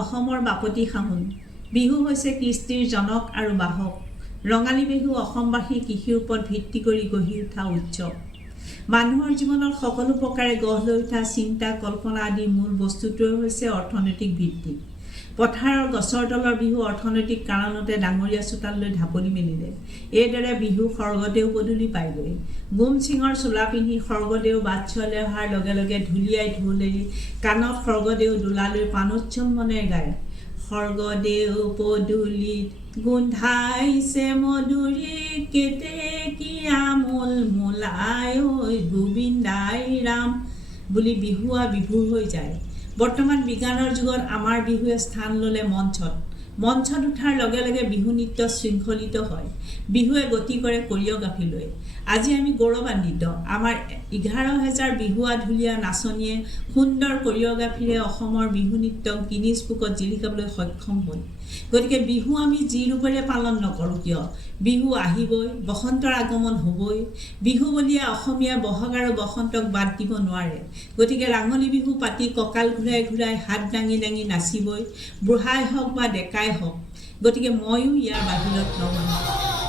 অসমৰ বাপতি সাহোন বিহু হৈছে কৃষ্টিৰ জনক আৰু বাহক ৰঙালী বিহু অসমবাসী কৃষিৰ ওপৰত ভিত্তি কৰি গঢ়ি উঠা উৎসৱ মানুহৰ জীৱনত সকলো প্ৰকাৰে গঢ় লৈ উঠা চিন্তা কল্পনা আদি মূল বস্তুটোৱে হৈছে অৰ্থনৈতিক ভিত্তি পথাৰৰ গছৰ তলৰ বিহু অৰ্থনৈতিক কাৰণতে ডাঙৰীয়া চোতাললৈ ঢাপলি মেলিলে এইদৰে বিহু স্বৰ্গদেউ পদূলি পাইগৈ গুম চিঙৰ চোলা পিন্ধি স্বৰ্গদেউ বাটচলে অহাৰ লগে লগে ঢুলিয়াই ঢোলেৰি কাণত স্বৰ্গদেউ দোলালৈ পাণোচ্ছল মনে গায় স্বৰ্গদেউ পদূলিত গোন্ধাইছে মধুৰী কেতেকীয়া মূল মূলাই ঐ গোবিন্দাই ৰাম বুলি বিহুৱা বিভোৰ হৈ যায় বৰ্তমান বিজ্ঞানৰ যুগত আমাৰ বিহুৱে স্থান ল'লে মঞ্চত উঠাৰ লগে লগে বিহু নৃত্য শৃংখলিত হয় বিহুৱে গতি কৰে কোৰিঅ'গ্ৰাফি লৈ আজি আমি গৌৰৱান্বিত আমাৰ 11,000 বিহুৱা ঢুলীয়া নাচনীয়ে সুন্দৰ কোৰিঅ'গ্ৰাফিৰে অসমৰ বিহু নৃত্যক গিনিজ বুকত জিলিকাবলৈ সক্ষম হ'ল গতিকে বিহু আমি যি ৰূপেৰে পালন নকৰোঁ কিয় বিহু আহিবই বসন্তৰ আগমন হ'বই বিহু বুলিয়ে অসমীয়া বহাগ আৰু বসন্তক বাদ দিব নোৱাৰে গতিকে ৰাঙলী বিহু পাতি কঁকাল ঘূৰাই ঘূৰাই হাত দাঙি দাঙি নাচিবই বুঢ়াই হওক বা ডেকাই হওক গতিকে ময়ো ইয়াৰ বাহিৰত নহয়